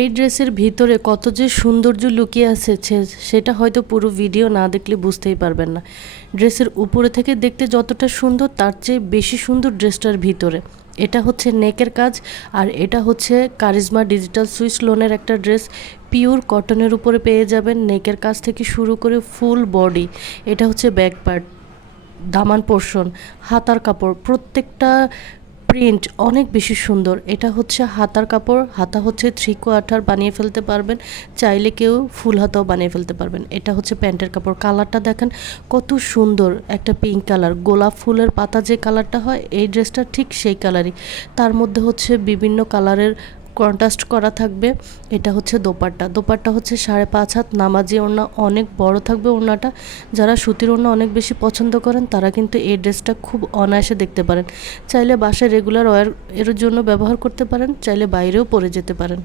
এই ড্রেসের ভিতরে কত যে সৌন্দর্য লুকিয়ে আছে সেটা হয়তো পুরো ভিডিও না দেখলে বুঝতেই পারবেন না। ড্রেসের উপরে থেকে দেখতে যতটা সুন্দর তার চেয়ে বেশি সুন্দর ড্রেসটার ভিতরে। এটা হচ্ছে নেকের কাজ, আর এটা হচ্ছে কারিজমা ডিজিটাল সুইস লোনের একটা ড্রেস। পিওর কটনের উপরে পেয়ে যাবেন, নেকের কাজ থেকে শুরু করে ফুল বডি। এটা হচ্ছে ব্যাক পার্ট, দামান পোর্শন, হাতার কাপড়, প্রত্যেকটা প্রিন্ট অনেক বেশি সুন্দর। এটা হচ্ছে হাতার কাপড়, হাতা হচ্ছে 3/4 বানিয়ে ফেলতে পারবেন, চাইলে কেউ ফুল হাতাও বানিয়ে ফেলতে পারবেন। এটা হচ্ছে প্যান্টের কাপড়। কালারটা দেখেন কত সুন্দর, একটা পিঙ্ক কালার, গোলাপ ফুলের পাতা যে কালারটা হয় এই ড্রেসটা ঠিক সেই কালারই। তার মধ্যে হচ্ছে বিভিন্ন কালারের কন্ট্রাস্ট করা থাকবে। এটা হচ্ছে দোপাট্টা। দোপাট্টা হচ্ছে 5.5 হাত নামাজি ওড়না, অনেক বড় থাকবে ওড়নাটা। যারা সুতির ওড়না অনেক বেশি পছন্দ করেন তারা কিন্তু এই ড্রেসটা খুব অনায়াসে দেখতে পারেন। চাইলে বাসায় রেগুলার ওয়্যার এর জন্য ব্যবহার করতে পারেন, চাইলে বাইরেও পরে যেতে পারেন।